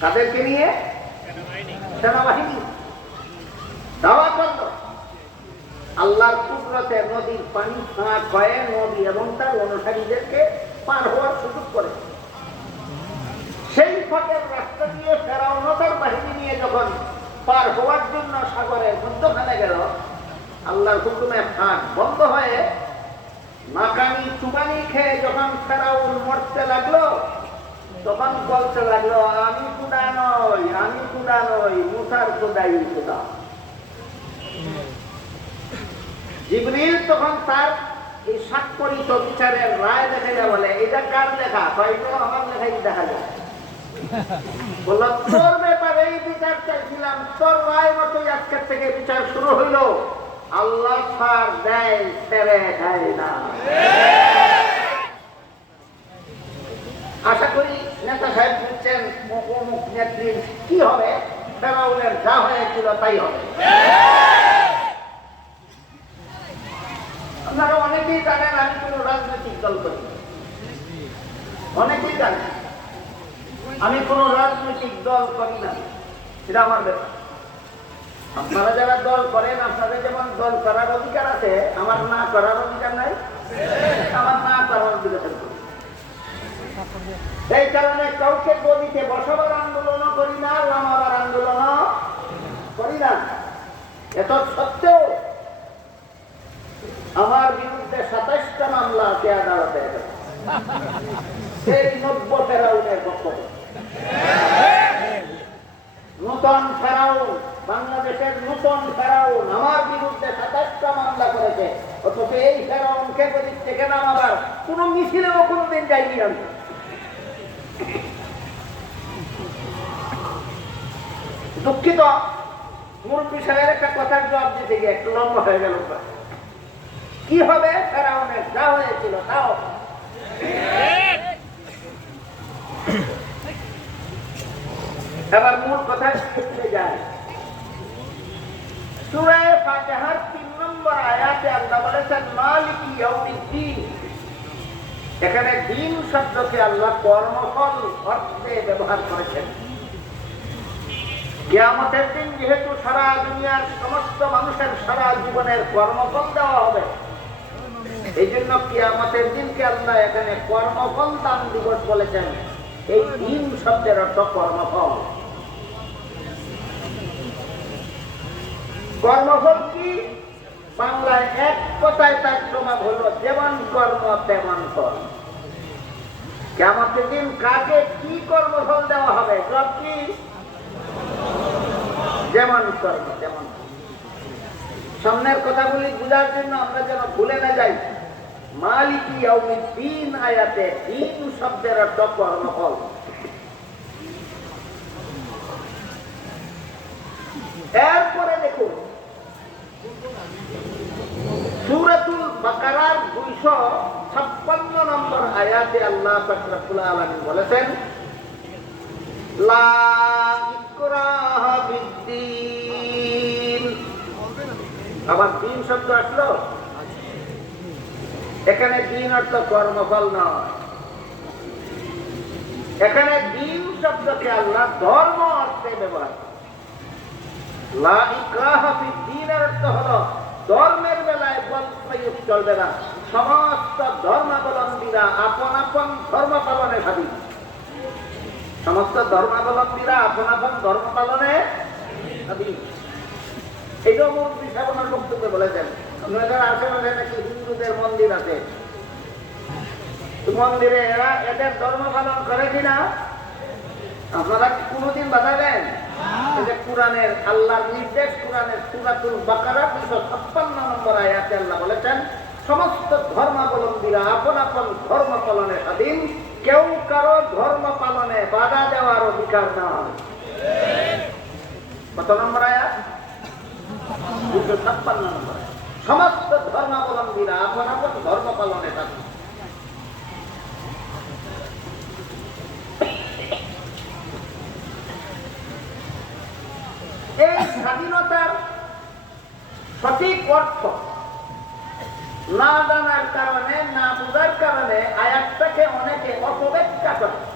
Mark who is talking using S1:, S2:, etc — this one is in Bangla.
S1: কাদেরকে নিয়ে? সেনাবাহিনী। দাওয়া করল। আল্লাহর কুদরতে নদীর পানি, ফাঁক হয়ে নদী এবং তার অনুসারীদেরকে পার হওয়ার সুযোগ করে। সেই ফাঁকের রাস্তা দিয়ে ফেরাউন তার বাহিনী নিয়ে যখন পার হওয়ার জন্য সাগরের মধ্যখানে গেল, আল্লাহর হুকুমে ফাঁক বন্ধ হয়ে নাকানি চুবানি খেয়ে যখন ফেরাউন মরতে লাগল তখন বলতে লাগল, আমি কুদা নই, আমি কুদা নই, মুসার কুদাই কুদা জিবরিল তখন তার এই স্বাক্ষরিত বিচারের রায় দেখে বলে, এটা কার লেখা? হয়তো আমার লেখাই দেখা যায়। বলল, তোর ব্যাপারে এই বিচার চাইছিলাম, তোর রায় মতোই আজকের থেকে বিচার শুরু হইল। আল্লাহ ছাড় দেয়, ছেড়ে দেয় না। আশা করি নেতা সাহেব বলছেন অমুক নেত্রীর কি হবে? ফেরাউনের যা হয়েছিল তাই হবে। আপনারা অনেকেই জানেন, আমি কোন রাজনৈতিক দল করি। অনেকেই জানেন। আমি কোন রাজনৈতিক দল করি না। এটা আমার ব্যাপার। আপনারা যারা দল করেন, আপনাদের যেমন দল করার অধিকার আছে, আমার না করার অধিকার নাই? আমার এই কারণে কাউকে গদিতে বসাবার আন্দোলনও করি না লামাবার আন্দোলনও করি না। এত সত্ত্বেও আমার বিরুদ্ধে সাতাইশটা মামলা আছে আদালতে। সেই নব্য ফেরাউনের বক্তব্য নূতন ফেরাউন, বাংলাদেশের নূতন ফেরাউন আমার বিরুদ্ধে সাতাশটা মামলা করেছে। অথচ এই ফেরাউনকে গদির থেকে নামাবার কোনো মিছিলেও কোনোদিন যাইনি আমি। দুঃখিত মুরব্বী সাহেবের একটা কথার জবাব দিতে গিয়ে একটু লম্বা হয়ে গেল কি হবে? ফেরাউনের যা হয়েছিল তাও। এবার মূল কথা ফিরে যায় সূরায়ে ফাতিহার তিন নম্বর আয়াতে আল্লাহ বলেছেন, মালিক ইয়াউমিদ্দিন। এখানে দিন শব্দকে আল্লাহ কর্মফল অর্থে ব্যবহার করেছেন। কিয়ামতের দিন যেহেতু সারা দুনিয়ার সমস্ত মানুষের সারা জীবনের কর্মফল দেওয়া হবে এই জন্য কিয়ামতের দিনকে আল্লাহ এখানে কর্মফল দান দিবস বলেছেন। এই দিন শব্দের অর্থ কর্মফল। কর্মফল কি? বাংলায় এক কথায় তার প্রমাণ হলো, যেমন কর্ম তেমন ফল। কেমতের দিন কাকে কি কর্মফল দেওয়া হবে, সব কি? যেমন কর্ম তেমন সামনের কথাগুলি বোঝার জন্য আমরা যেন ভুলে না যাই। মালিকি দিন আয়াতে দিন শব্দের অর্থ কর্মফল এরপরে দেখুন সুরাতুল বাকারার দুইশো ছাপ্পান্ন নম্বর আয়াতে আল্লাহ ফকরাতুল আলমী বলেছেন। আবার দিন শব্দ আসলো এখানে দিন অর্থ কর্মফল নয় এখানে দিন শব্দকে আল্লাহ ধর্ম অর্থে ব্যবহার করেন। লা ইকরাহা অর্থ হলো ধর্মের বেলায় চলবে না। সমস্ত ধর্মাবলম্বীরা আপন আপন ধর্ম পালনে স্বাধীন সমস্ত ধর্মাবলম্বীরা আপন আপন ধর্ম পালনে এইটাও মন্ত্রী সাবনের বক্তব্যে বলেছেন, আপনাদের আশেপাশে নাকি হিন্দুদের মন্দির আছে? মন্দিরে এরা এদের ধর্ম পালন করে কিনা? আপনারা কি কোনোদিন বাধা দেন যে কোরআনের আল্লাহর নির্দেশ কোরআনের সুরাতুল বাকারা দুশো ছাপ্পান্ন নম্বর আয়াতে আল্লাহ বলেছেন সমস্ত ধর্মাবলম্বীরা আপন আপন ধর্ম পালনে স্বাধীন। কেউ কারও ধর্ম পালনে বাধা দেওয়ার অধিকার নাই কত নম্বর আয়াত? দুশো ছাপ্পান্ন নম্বর সমস্ত ধর্মাবলম্বীরা আপন আপন ধর্ম পালনে স্বাধীন। সঠিক অর্থ। না জানার কারণে না বোঝার কারণে আয়াতটাকে অনেকে অপব্যাখ্যা করে।